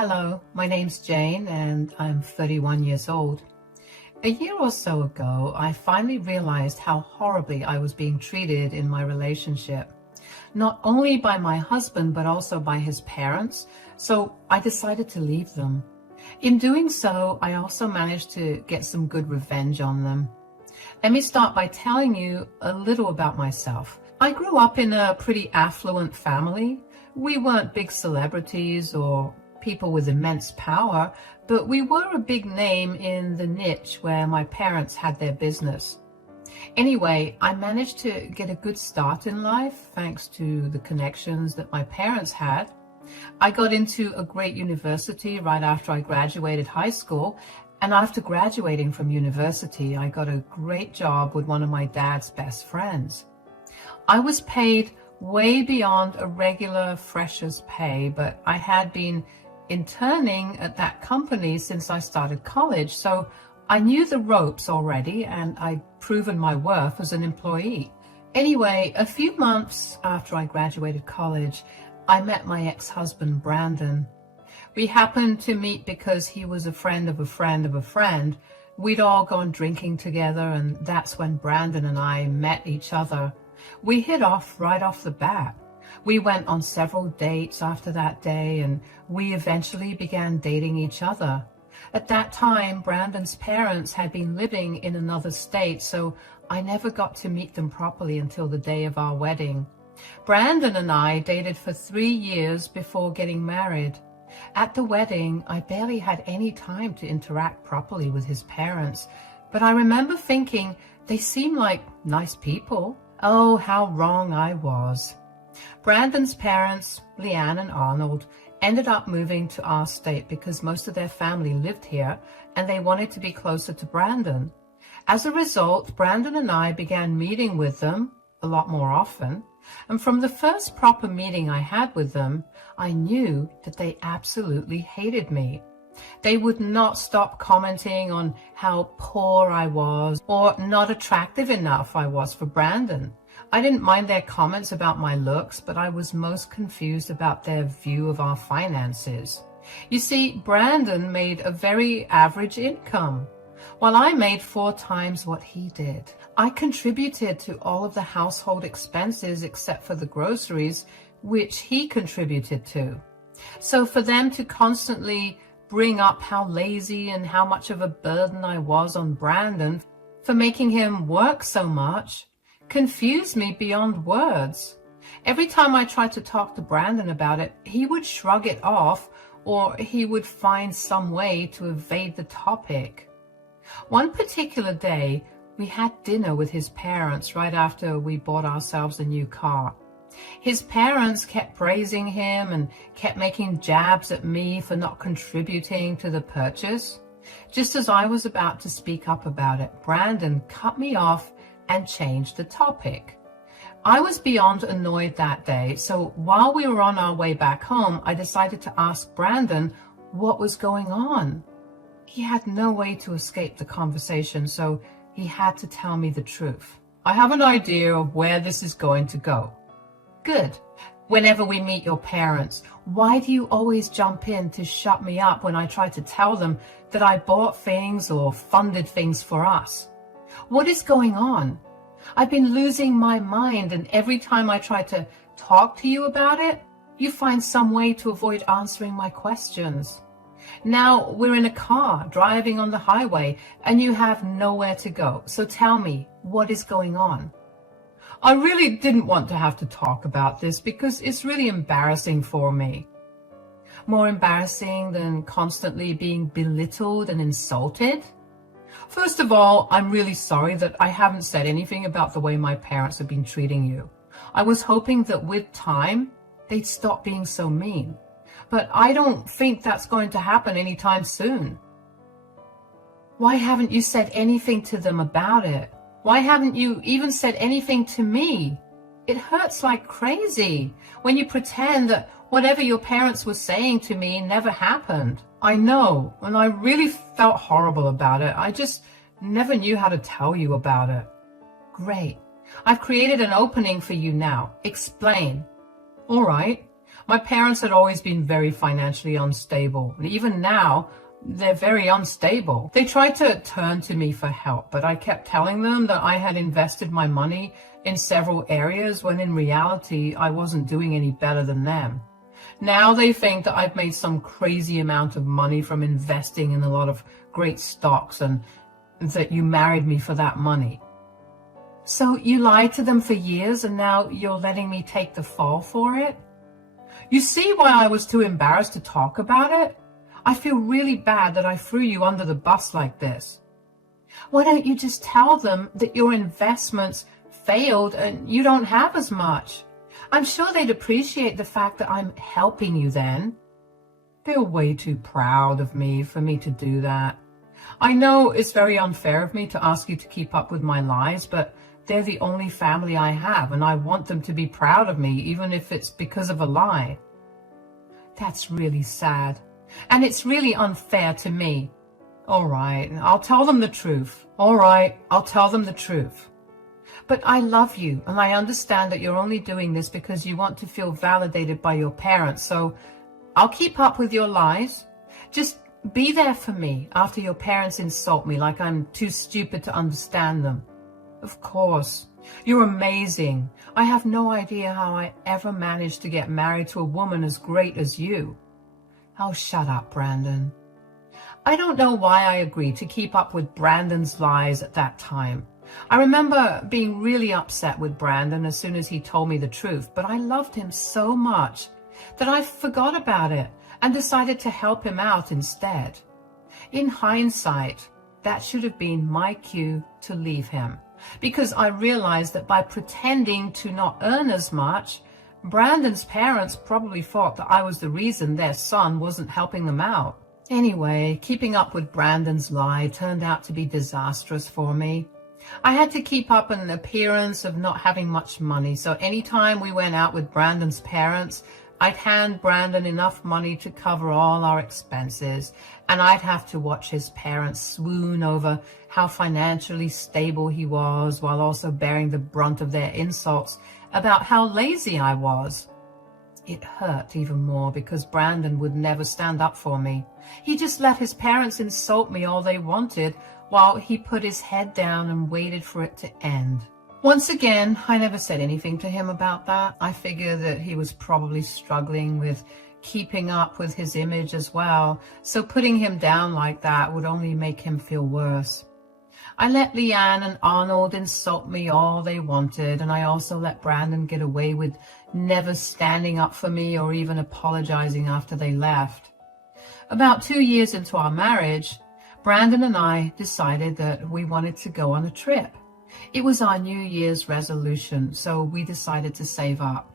Hello, my name's Jane and I'm 31 years old. A year or so ago, I finally realized how horribly I was being treated in my relationship, not only by my husband, but also by his parents, so I decided to leave them. In doing so, I also managed to get some good revenge on them. Let me start by telling you a little about myself. I grew up in a pretty affluent family. We weren't big celebrities or people with immense power, but we were a big name in the niche where my parents had their business. Anyway, I managed to get a good start in life thanks to the connections that my parents had. I got into a great university right after I graduated high school, and after graduating from university, I got a great job with one of my dad's best friends. I was paid way beyond a regular fresher's pay, but I had been interning at that company since I started college, so I knew the ropes already and I'd proven my worth as an employee. Anyway, a few months after I graduated college, I met my ex-husband, Brandon. We happened to meet because he was a friend of a friend of a friend. We'd all gone drinking together, and that's when Brandon and I met each other. We hit off right off the bat. We went on several dates after that day, and we eventually began dating each other. At that time, Brandon's parents had been living in another state, so I never got to meet them properly until the day of our wedding. Brandon and I dated for 3 years before getting married. At the wedding, I barely had any time to interact properly with his parents, but I remember thinking they seemed like nice people. Oh, how wrong I was. Brandon's parents, Leanne and Arnold, ended up moving to our state because most of their family lived here and they wanted to be closer to Brandon. As a result, Brandon and I began meeting with them a lot more often, and from the first proper meeting I had with them, I knew that they absolutely hated me. They would not stop commenting on how poor I was or not attractive enough I was for Brandon. I didn't mind their comments about my looks, but I was most confused about their view of our finances. You see, Brandon made a very average income, while I made 4 times what he did. I contributed to all of the household expenses except for the groceries, which he contributed to. So for them to constantly bring up how lazy and how much of a burden I was on Brandon for making him work so much confused me beyond words. Every time I tried to talk to Brandon about it, he would shrug it off or he would find some way to evade the topic. One particular day, we had dinner with his parents right after we bought ourselves a new car. His parents kept praising him and kept making jabs at me for not contributing to the purchase. Just as I was about to speak up about it, Brandon cut me off and changed the topic. I was beyond annoyed that day, so while we were on our way back home, I decided to ask Brandon what was going on. He had no way to escape the conversation, so he had to tell me the truth. I have an idea of where this is going to go. Good. Whenever we meet your parents, why do you always jump in to shut me up when I try to tell them that I bought things or funded things for us? What is going on? I've been losing my mind, and every time I try to talk to you about it, you find some way to avoid answering my questions. Now we're in a car driving on the highway and you have nowhere to go. So tell me, what is going on? I really didn't want to have to talk about this because it's really embarrassing for me. More embarrassing than constantly being belittled and insulted? First of all, I'm really sorry that I haven't said anything about the way my parents have been treating you. I was hoping that with time, they'd stop being so mean. But I don't think that's going to happen anytime soon. Why haven't you said anything to them about it? Why haven't you even said anything to me? It hurts like crazy when you pretend that whatever your parents were saying to me never happened. I know, and I really felt horrible about it. I just never knew how to tell you about it. Great. I've created an opening for you now. Explain. All right. My parents had always been very financially unstable. Even now, they're very unstable. They tried to turn to me for help, but I kept telling them that I had invested my money in several areas when in reality, I wasn't doing any better than them. Now they think that I've made some crazy amount of money from investing in a lot of great stocks and that you married me for that money. So you lied to them for years and now you're letting me take the fall for it? You see why I was too embarrassed to talk about it? I feel really bad that I threw you under the bus like this. Why don't you just tell them that your investments failed and you don't have as much? I'm sure they'd appreciate the fact that I'm helping you then. They're way too proud of me for me to do that. I know it's very unfair of me to ask you to keep up with my lies, but they're the only family I have, and I want them to be proud of me, even if it's because of a lie. That's really sad, and it's really unfair to me. All right, I'll tell them the truth. All right, I'll tell them the truth. But I love you, and I understand that you're only doing this because you want to feel validated by your parents, so I'll keep up with your lies. Just be there for me after your parents insult me like I'm too stupid to understand them. Of course. You're amazing. I have no idea how I ever managed to get married to a woman as great as you. Oh, shut up, Brandon. I don't know why I agreed to keep up with Brandon's lies at that time. I remember being really upset with Brandon as soon as he told me the truth, but I loved him so much that I forgot about it and decided to help him out instead. In hindsight, that should have been my cue to leave him, because I realized that by pretending to not earn as much, Brandon's parents probably thought that I was the reason their son wasn't helping them out. Anyway, keeping up with Brandon's lie turned out to be disastrous for me. I had to keep up an appearance of not having much money, so anytime we went out with Brandon's parents, I'd hand Brandon enough money to cover all our expenses, and I'd have to watch his parents swoon over how financially stable he was while also bearing the brunt of their insults about how lazy I was. It hurt even more because Brandon would never stand up for me. He just let his parents insult me all they wanted while he put his head down and waited for it to end. Once again, I never said anything to him about that. I figure that he was probably struggling with keeping up with his image as well, so putting him down like that would only make him feel worse. I let Leanne and Arnold insult me all they wanted, and I also let Brandon get away with never standing up for me or even apologizing after they left. About 2 years into our marriage, Brandon and I decided that we wanted to go on a trip. It was our New Year's resolution, so we decided to save up.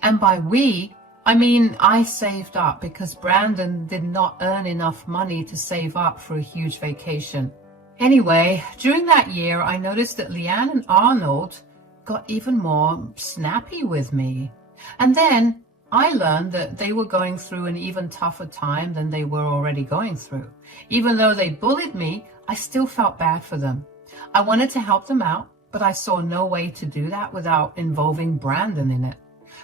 And by we, I mean I saved up because Brandon did not earn enough money to save up for a huge vacation. Anyway, during that year, I noticed that Leanne and Arnold got even more snappy with me. And then I learned that they were going through an even tougher time than they were already going through. Even though they bullied me, I still felt bad for them. I wanted to help them out, but I saw no way to do that without involving Brandon in it.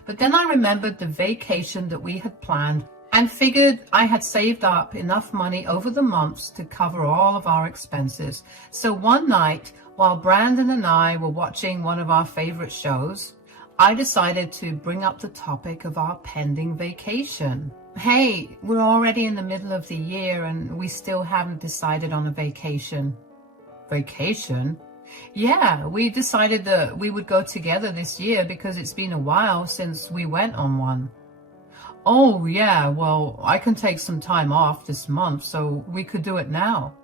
But then I remembered the vacation that we had planned and figured I had saved up enough money over the months to cover all of our expenses. So one night, while Brandon and I were watching one of our favorite shows, I decided to bring up the topic of our pending vacation. Hey, we're already in the middle of the year and we still haven't decided on a vacation. Vacation? Yeah, we decided that we would go together this year because it's been a while since we went on one. Oh, yeah, well, I can take some time off this month, so we could do it now.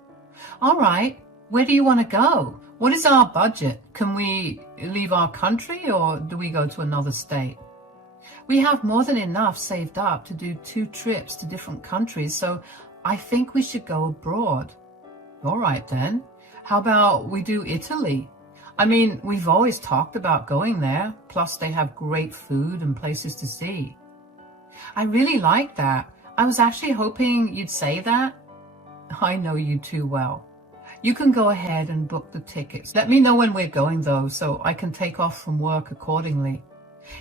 All right, where do you want to go? What is our budget? Can we leave our country or do we go to another state? We have more than enough saved up to do 2 trips to different countries, so I think we should go abroad. All right, then. How about we do Italy? I mean, we've always talked about going there, plus they have great food and places to see. I really like that. I was actually hoping you'd say that. I know you too well. You can go ahead and book the tickets. Let me know when we're going though, so I can take off from work accordingly.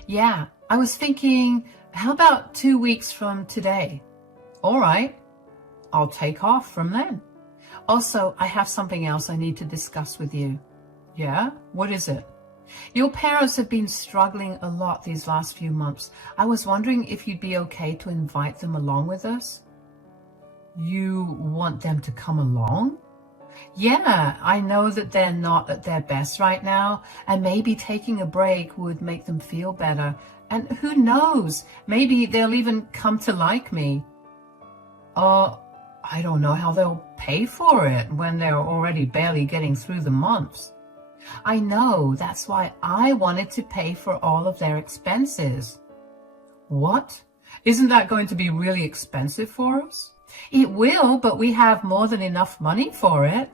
Yeah, I was thinking, how about 2 weeks from today? All right, I'll take off from then. Also, I have something else I need to discuss with you. Yeah? What is it? Your parents have been struggling a lot these last few months. I was wondering if you'd be okay to invite them along with us. You want them to come along? Yeah, I know that they're not at their best right now, and maybe taking a break would make them feel better. And who knows, maybe they'll even come to like me. I don't know how they'll pay for it when they're already barely getting through the months. I know, that's why I wanted to pay for all of their expenses. What? Isn't that going to be really expensive for us? It will, but we have more than enough money for it.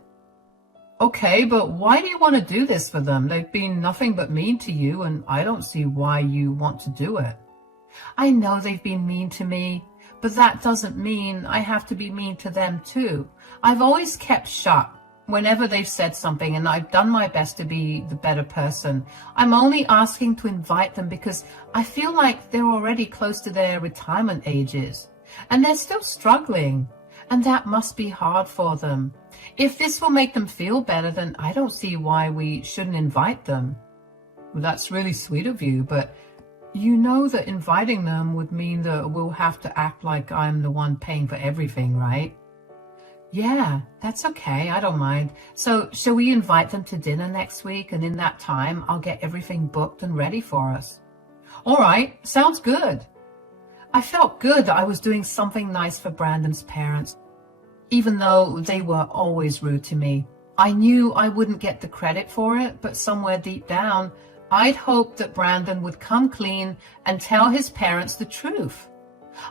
Okay, but why do you want to do this for them? They've been nothing but mean to you, and I don't see why you want to do it. I know they've been mean to me, but that doesn't mean I have to be mean to them too. I've always kept shut whenever they've said something, and I've done my best to be the better person. I'm only asking to invite them because I feel like they're already close to their retirement ages, and they're still struggling, and that must be hard for them. If this will make them feel better, then I don't see why we shouldn't invite them. Well, that's really sweet of you, but you know that inviting them would mean that we'll have to act like I'm the one paying for everything, right? Yeah, that's okay. I don't mind. So shall we invite them to dinner next week? And in that time, I'll get everything booked and ready for us. All right. Sounds good. I felt good that I was doing something nice for Brandon's parents, even though they were always rude to me. I knew I wouldn't get the credit for it, but somewhere deep down, I'd hoped that Brandon would come clean and tell his parents the truth.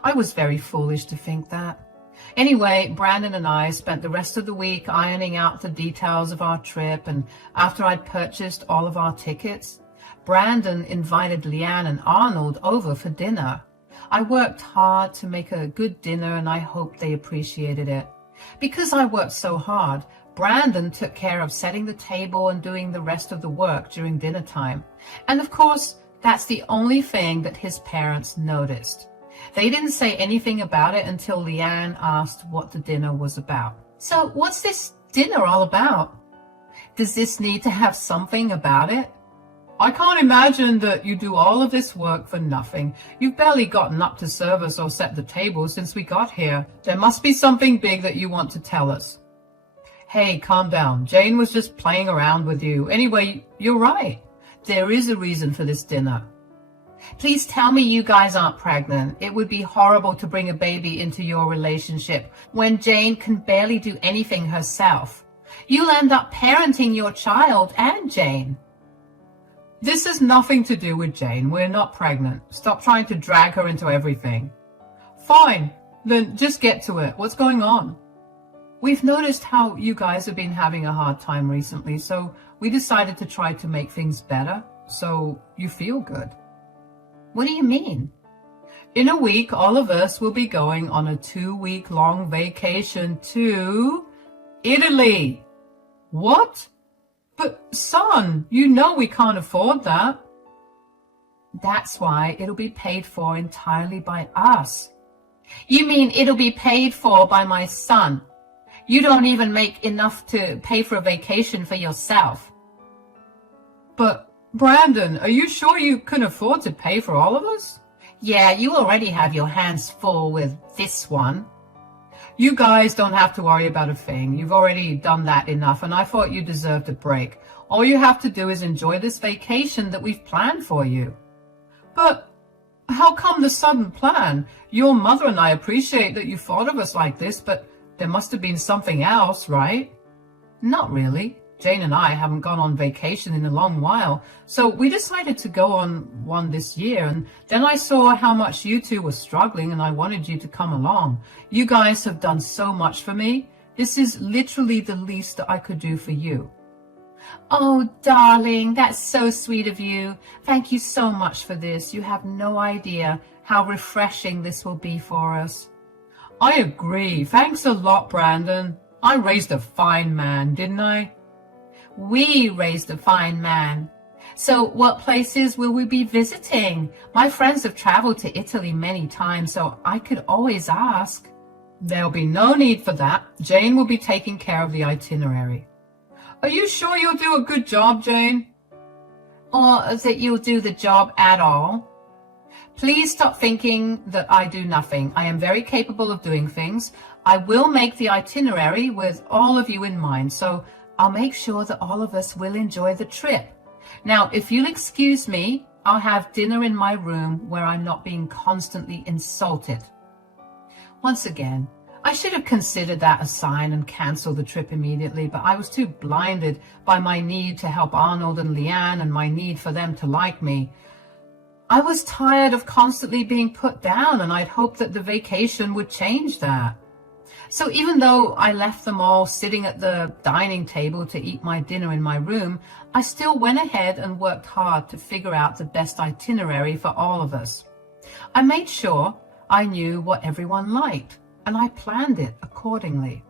I was very foolish to think that. Anyway, Brandon and I spent the rest of the week ironing out the details of our trip, and after I'd purchased all of our tickets, Brandon invited Leanne and Arnold over for dinner. I worked hard to make a good dinner, and I hoped they appreciated it. Because I worked so hard, Brandon took care of setting the table and doing the rest of the work during dinner time. And of course, that's the only thing that his parents noticed. They didn't say anything about it until Leanne asked what the dinner was about. So what's this dinner all about? Does this need to have something about it? I can't imagine that you do all of this work for nothing. You've barely gotten up to serve us or set the table since we got here. There must be something big that you want to tell us. Hey, calm down. Jane was just playing around with you. Anyway, you're right. There is a reason for this dinner. Please tell me you guys aren't pregnant. It would be horrible to bring a baby into your relationship when Jane can barely do anything herself. You'll end up parenting your child and Jane. This has nothing to do with Jane. We're not pregnant. Stop trying to drag her into everything. Fine, then just get to it. What's going on? We've noticed how you guys have been having a hard time recently, so we decided to try to make things better so you feel good. What do you mean? In a week, all of us will be going on a 2-week-long vacation to Italy. What? But, son, you know we can't afford that. That's why it'll be paid for entirely by us. You mean it'll be paid for by my son? You don't even make enough to pay for a vacation for yourself. But, Brandon, are you sure you can afford to pay for all of us? Yeah, you already have your hands full with this one. You guys don't have to worry about a thing. You've already done that enough, and I thought you deserved a break. All you have to do is enjoy this vacation that we've planned for you. But how come the sudden plan? Your mother and I appreciate that you thought of us like this, but there must have been something else, right? Not really. Jane and I haven't gone on vacation in a long while, so we decided to go on one this year, and then I saw how much you two were struggling, and I wanted you to come along. You guys have done so much for me. This is literally the least that I could do for you. Oh, darling, that's so sweet of you. Thank you so much for this. You have no idea how refreshing this will be for us. I agree. Thanks a lot, Brandon. I raised a fine man, didn't I? We raised a fine man. So what places will we be visiting? My friends have traveled to Italy many times, so I could always ask. There'll be no need for that. Jane will be taking care of the itinerary. Are you sure you'll do a good job, Jane? Or that you'll do the job at all? Please stop thinking that I do nothing. I am very capable of doing things. I will make the itinerary with all of you in mind, so I'll make sure that all of us will enjoy the trip. Now, if you'll excuse me, I'll have dinner in my room where I'm not being constantly insulted. Once again, I should have considered that a sign and canceled the trip immediately, but I was too blinded by my need to help Arnold and Leanne and my need for them to like me. I was tired of constantly being put down, and I'd hoped that the vacation would change that. So even though I left them all sitting at the dining table to eat my dinner in my room, I still went ahead and worked hard to figure out the best itinerary for all of us. I made sure I knew what everyone liked, and I planned it accordingly.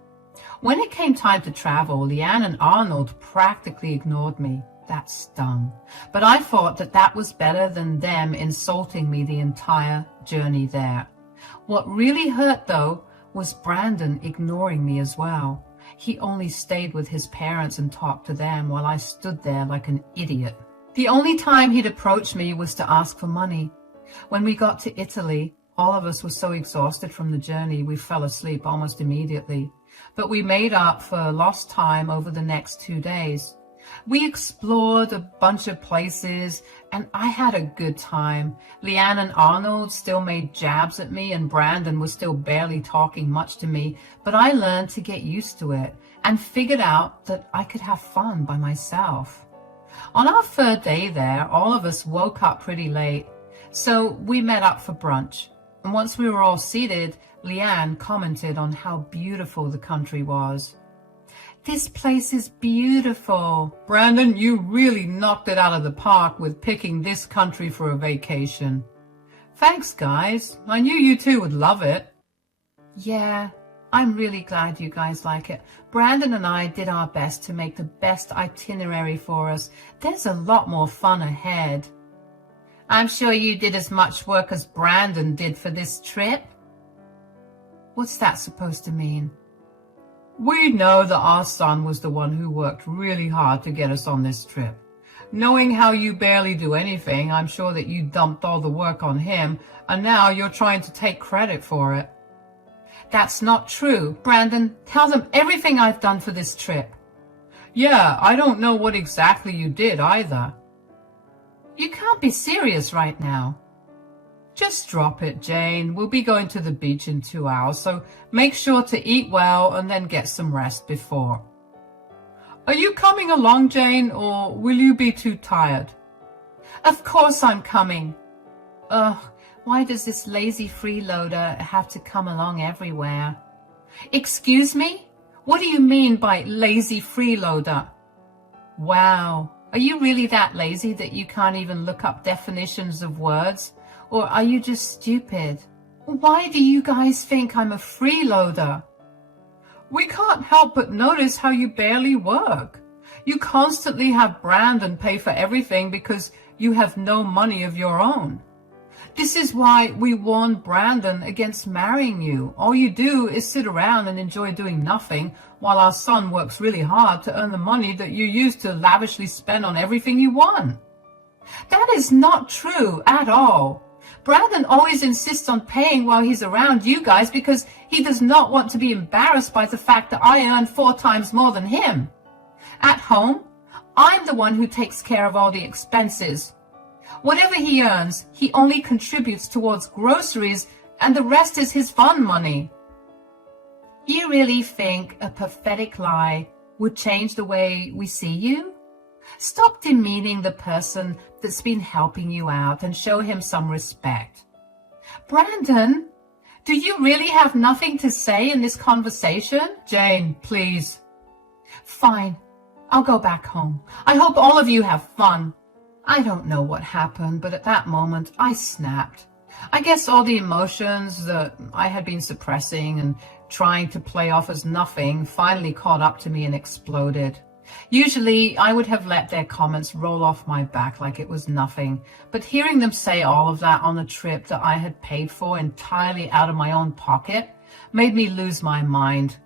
When it came time to travel, Leanne and Arnold practically ignored me. That stung. But I thought that that was better than them insulting me the entire journey there. What really hurt, though, was Brandon ignoring me as well. He only stayed with his parents and talked to them while I stood there like an idiot. The only time he'd approach me was to ask for money. When we got to Italy, all of us were so exhausted from the journey we fell asleep almost immediately. But we made up for lost time over the next 2 days. We explored a bunch of places, and I had a good time. Leanne and Arnold still made jabs at me, and Brandon was still barely talking much to me, but I learned to get used to it and figured out that I could have fun by myself. On our 3rd day there, all of us woke up pretty late, so we met up for brunch. And once we were all seated, Leanne commented on how beautiful the country was. This place is beautiful. Brandon, you really knocked it out of the park with picking this country for a vacation. Thanks, guys. I knew you two would love it. Yeah, I'm really glad you guys like it. Brandon and I did our best to make the best itinerary for us. There's a lot more fun ahead. I'm sure you did as much work as Brandon did for this trip. What's that supposed to mean? We know that our son was the one who worked really hard to get us on this trip. Knowing how you barely do anything, I'm sure that you dumped all the work on him, and now you're trying to take credit for it. That's not true. Brandon, tell them everything I've done for this trip. Yeah, I don't know what exactly you did either. You can't be serious right now. Just drop it, Jane. We'll be going to the beach in 2 hours, so make sure to eat well and then get some rest before. Are you coming along, Jane, or will you be too tired? Of course I'm coming. Ugh, why does this lazy freeloader have to come along everywhere? Excuse me? What do you mean by lazy freeloader? Wow, are you really that lazy that you can't even look up definitions of words? Or are you just stupid? Why do you guys think I'm a freeloader? We can't help but notice how you barely work. You constantly have Brandon pay for everything because you have no money of your own. This is why we warned Brandon against marrying you. All you do is sit around and enjoy doing nothing while our son works really hard to earn the money that you use to lavishly spend on everything you want. That is not true at all. Brandon always insists on paying while he's around you guys because he does not want to be embarrassed by the fact that I earn 4 times more than him. At home, I'm the one who takes care of all the expenses. Whatever he earns, he only contributes towards groceries, and the rest is his fun money. You really think a pathetic lie would change the way we see you? Stop demeaning the person that's been helping you out and show him some respect. Brandon, do you really have nothing to say in this conversation? Jane, please. Fine, I'll go back home. I hope all of you have fun. I don't know what happened, but at that moment I snapped. I guess all the emotions that I had been suppressing and trying to play off as nothing finally caught up to me and exploded. Usually, I would have let their comments roll off my back like it was nothing, but hearing them say all of that on a trip that I had paid for entirely out of my own pocket made me lose my mind.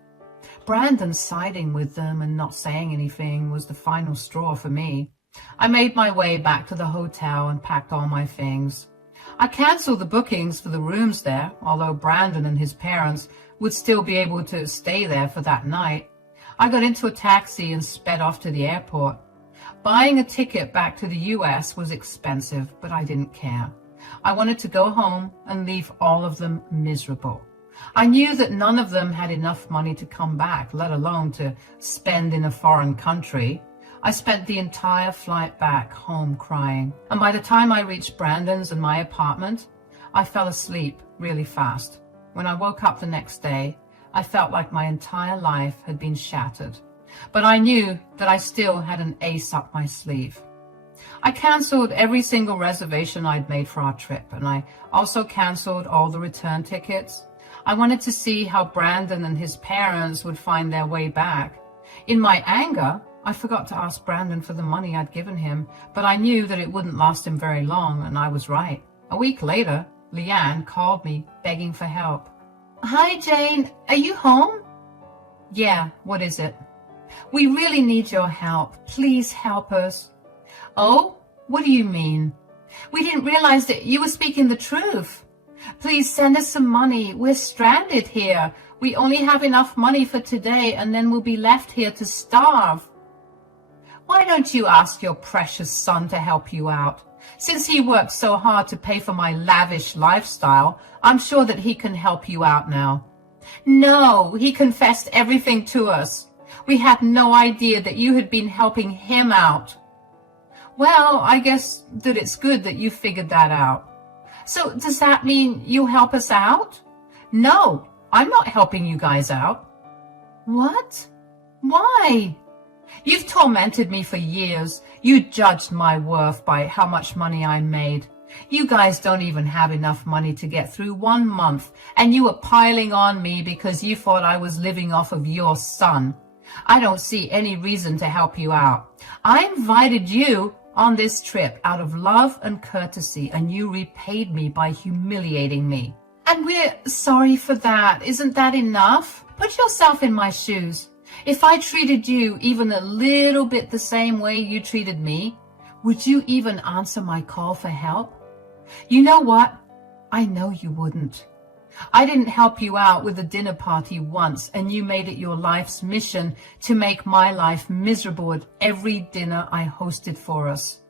Brandon siding with them and not saying anything was the final straw for me. I made my way back to the hotel and packed all my things. I canceled the bookings for the rooms there, although Brandon and his parents would still be able to stay there for that night. I got into a taxi and sped off to the airport. Buying a ticket back to the US was expensive, but I didn't care. I wanted to go home and leave all of them miserable. I knew that none of them had enough money to come back, let alone to spend in a foreign country. I spent the entire flight back home crying, and by the time I reached Brandon's and my apartment, I fell asleep really fast. When I woke up the next day, I felt like my entire life had been shattered, but I knew that I still had an ace up my sleeve. I canceled every single reservation I'd made for our trip, and I also canceled all the return tickets. I wanted to see how Brandon and his parents would find their way back. In my anger, I forgot to ask Brandon for the money I'd given him, but I knew that it wouldn't last him very long, and I was right. A week later, Leanne called me begging for help. "Hi, Jane. Are you home?" "Yeah, what is it?" "We really need your help. Please help us." "Oh, what do you mean?" "We didn't realize that you were speaking the truth. Please send us some money. We're stranded here. We only have enough money for today, and then we'll be left here to starve." "Why don't you ask your precious son to help you out? Since he worked so hard to pay for my lavish lifestyle, I'm sure that he can help you out now." "No, he confessed everything to us. We had no idea that you had been helping him out." "Well, I guess that it's good that you figured that out." "So does that mean you'll help us out?" "No, I'm not helping you guys out." "What? Why?" "You've tormented me for years. You judged my worth by how much money I made. You guys don't even have enough money to get through 1 month, and you were piling on me because you thought I was living off of your son. I don't see any reason to help you out. I invited you on this trip out of love and courtesy, and you repaid me by humiliating me. And we're sorry for that. Isn't that enough? Put yourself in my shoes. If I treated you even a little bit the same way you treated me, would you even answer my call for help? You know what? I know you wouldn't. I didn't help you out with a dinner party once, and you made it your life's mission to make my life miserable at every dinner I hosted for us.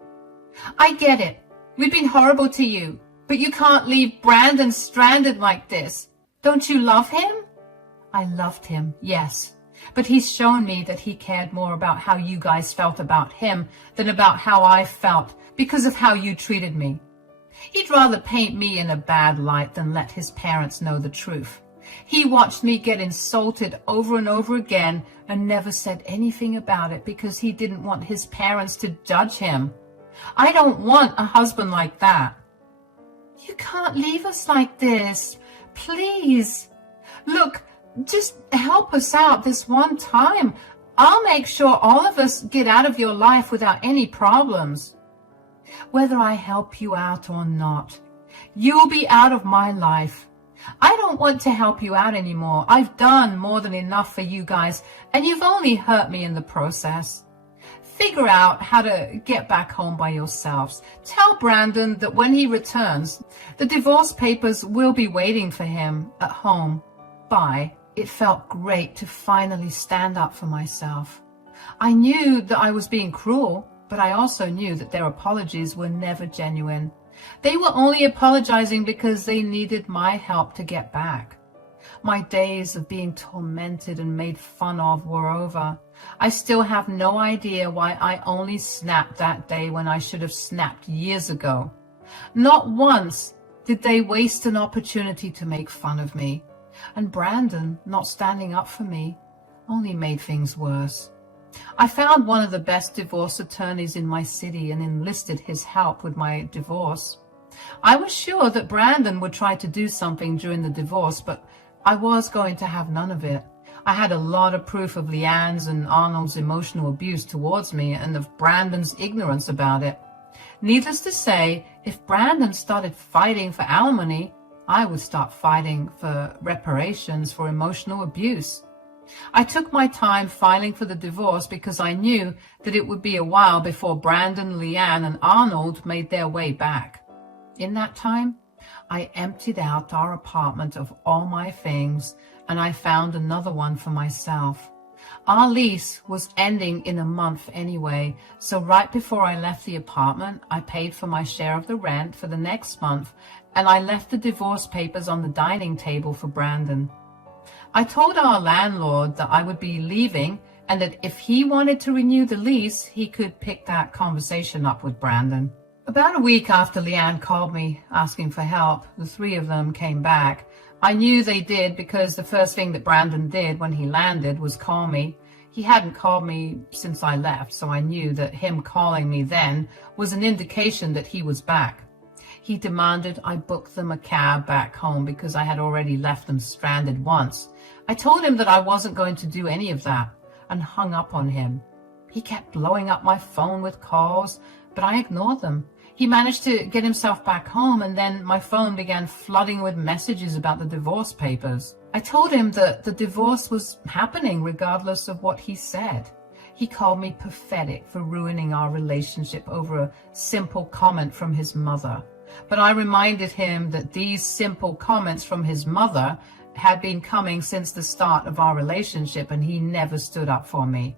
I get it. We've been horrible to you, but you can't leave Brandon stranded like this. Don't you love him? I loved him, yes. But he's shown me that he cared more about how you guys felt about him than about how I felt because of how you treated me. He'd rather paint me in a bad light than let his parents know the truth. He watched me get insulted over and over again and never said anything about it because he didn't want his parents to judge him. I don't want a husband like that. You can't leave us like this. Please. Look, just help us out this one time. I'll make sure all of us get out of your life without any problems. Whether I help you out or not, you'll be out of my life. I don't want to help you out anymore. I've done more than enough for you guys, and you've only hurt me in the process. Figure out how to get back home by yourselves. Tell Brandon that when he returns, the divorce papers will be waiting for him at home. Bye. It felt great to finally stand up for myself. I knew that I was being cruel, but I also knew that their apologies were never genuine. They were only apologizing because they needed my help to get back. My days of being tormented and made fun of were over. I still have no idea why I only snapped that day when I should have snapped years ago. Not once did they waste an opportunity to make fun of me. And Brandon not standing up for me only made things worse. I found one of the best divorce attorneys in my city and enlisted his help with my divorce. I was sure that Brandon would try to do something during the divorce, but I was going to have none of it. I had a lot of proof of Leanne's and Arnold's emotional abuse towards me and of Brandon's ignorance about it. Needless to say, if Brandon started fighting for alimony, I would start fighting for reparations for emotional abuse. I took my time filing for the divorce because I knew that it would be a while before Brandon, Leanne, and Arnold made their way back. In that time, I emptied out our apartment of all my things, and I found another one for myself. Our lease was ending in a month anyway, so right before I left the apartment, I paid for my share of the rent for the next month, and I left the divorce papers on the dining table for Brandon. I told our landlord that I would be leaving and that if he wanted to renew the lease, he could pick that conversation up with Brandon. About a week after Leanne called me asking for help, the three of them came back. I knew they did because the first thing that Brandon did when he landed was call me. He hadn't called me since I left, so I knew that him calling me then was an indication that he was back. He demanded I book them a cab back home because I had already left them stranded once. I told him that I wasn't going to do any of that and hung up on him. He kept blowing up my phone with calls, but I ignored them. He managed to get himself back home, and then my phone began flooding with messages about the divorce papers. I told him that the divorce was happening regardless of what he said. He called me pathetic for ruining our relationship over a simple comment from his mother. But I reminded him that these simple comments from his mother had been coming since the start of our relationship, and he never stood up for me.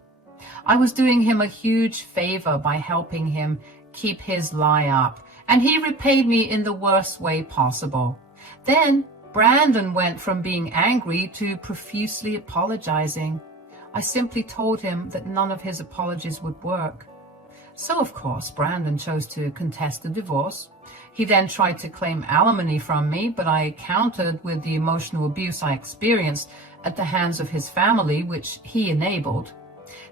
I was doing him a huge favor by helping him keep his lie up, and he repaid me in the worst way possible. Then Brandon went from being angry to profusely apologizing. I simply told him that none of his apologies would work. So, of course, Brandon chose to contest the divorce. He then tried to claim alimony from me, but I countered with the emotional abuse I experienced at the hands of his family, which he enabled.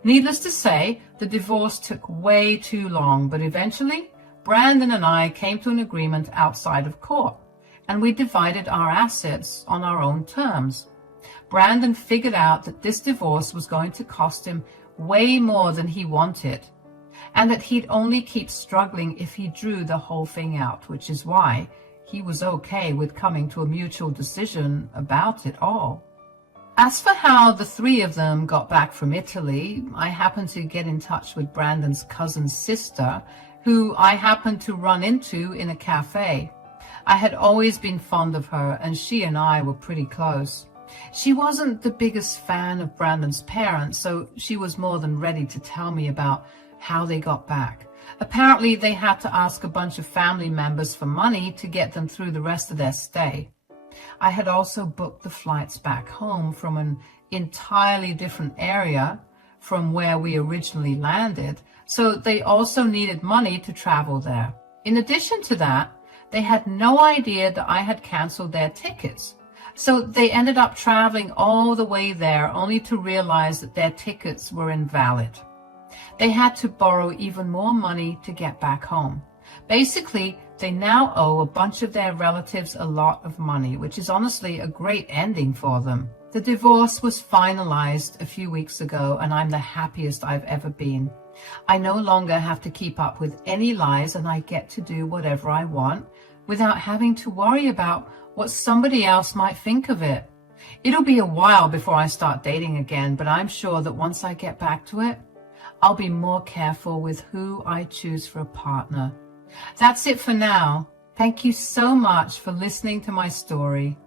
Needless to say, the divorce took way too long, but eventually, Brandon and I came to an agreement outside of court, and we divided our assets on our own terms. Brandon figured out that this divorce was going to cost him way more than he wanted, and that he'd only keep struggling if he drew the whole thing out, which is why he was okay with coming to a mutual decision about it all. As for how the three of them got back from Italy, I happened to get in touch with Brandon's cousin's sister, who I happened to run into in a cafe. I had always been fond of her, and she and I were pretty close. She wasn't the biggest fan of Brandon's parents, so she was more than ready to tell me about how they got back. Apparently, they had to ask a bunch of family members for money to get them through the rest of their stay. I had also booked the flights back home from an entirely different area from where we originally landed, so they also needed money to travel there. In addition to that, they had no idea that I had canceled their tickets, so they ended up traveling all the way there only to realize that their tickets were invalid. They had to borrow even more money to get back home. Basically, they now owe a bunch of their relatives a lot of money, which is honestly a great ending for them. The divorce was finalized a few weeks ago, and I'm the happiest I've ever been. I no longer have to keep up with any lies, and I get to do whatever I want without having to worry about what somebody else might think of it. It'll be a while before I start dating again, but I'm sure that once I get back to it, I'll be more careful with who I choose for a partner. That's it for now. Thank you so much for listening to my story.